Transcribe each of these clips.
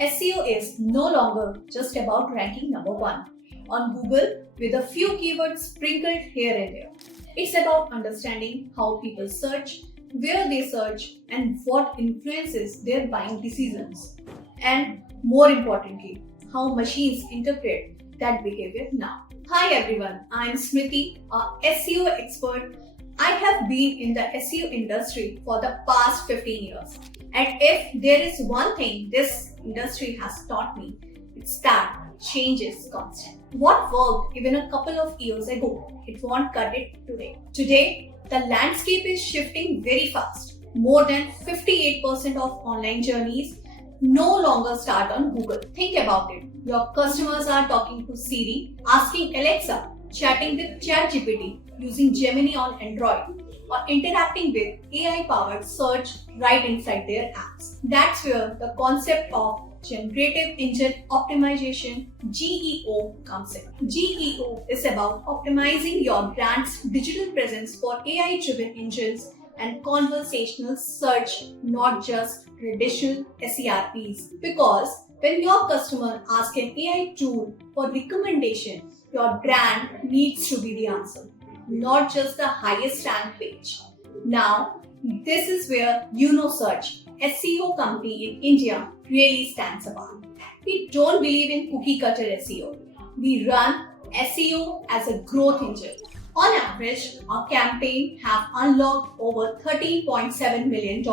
SEO is no longer just about ranking number one on Google with a few keywords sprinkled here and there. It's about understanding how people search, where they search, and what influences their buying decisions. And more importantly, how machines interpret that behavior now. Hi everyone, I'm Smriti, a SEO expert. I have been in the SEO industry for the past 15 years. And if there is one thing this industry has taught me, it's that change is constant. What worked even a couple of years ago, it won't cut it today. Today, the landscape is shifting very fast. More than 58% of online journeys no longer start on Google. Think about it. Your customers are talking to Siri, asking Alexa, chatting with ChatGPT, using Gemini on Android, or interacting with AI-powered search right inside their apps. That's where the concept of Generative Engine Optimization (GEO) comes in. GEO is about optimizing your brand's digital presence for AI-driven engines and conversational search, not just traditional SERPs. Because when your customer asks an AI tool for recommendation, your brand needs to be the answer, not just the highest ranked page. Now, this is where UnoSearch, SEO company in India, really stands apart. We don't believe in cookie cutter SEO. We run SEO as a growth engine. On average, our campaign have unlocked over $13.7 million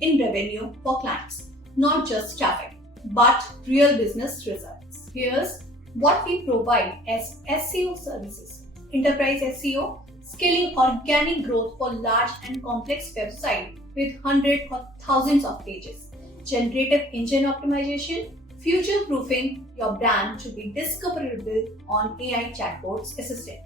in revenue for clients. Not just traffic, but real business results. Here's what we provide as SEO services. Enterprise SEO, scaling organic growth for large and complex websites with hundreds or thousands of pages. Generative engine optimization, future-proofing your brand to be discoverable on AI chatbots assistant.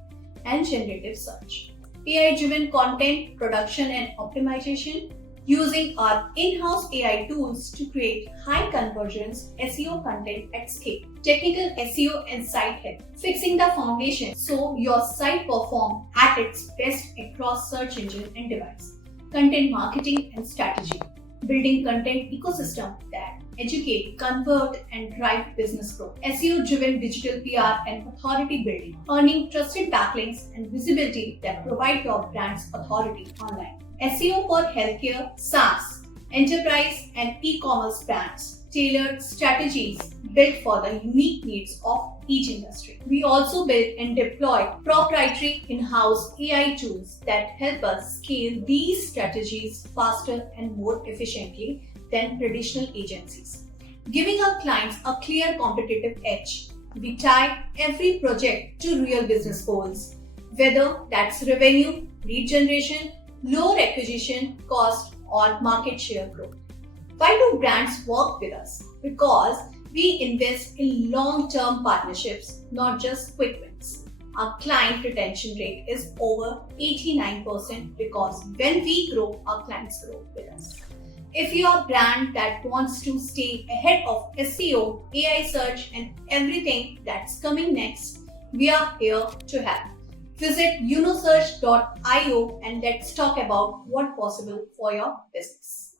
And generative search, AI-driven content production and optimization, using our in-house AI tools to create high conversions SEO content at scale. Technical SEO and site health, fixing the foundation so your site performs at its best across search engine and device. Content marketing and strategy, building content ecosystem that educate, convert, and drive business growth. SEO-driven digital PR and authority building, earning trusted backlinks and visibility that provide your brand's authority online. SEO for healthcare, SaaS, enterprise, and e-commerce brands. Tailored strategies built for the unique needs of each industry. We also build and deploy proprietary in-house AI tools that help us scale these strategies faster and more efficiently than traditional agencies, giving our clients a clear competitive edge. We tie every project to real business goals, whether that's revenue, lead generation, lower acquisition cost, or market share growth. Why do brands work with us? Because we invest in long-term partnerships, not just quick wins. Our client retention rate is over 89% because when we grow, our clients grow with us. If you're a brand that wants to stay ahead of SEO, AI search, and everything that's coming next, we are here to help. Visit unosearch.io and let's talk about what's possible for your business.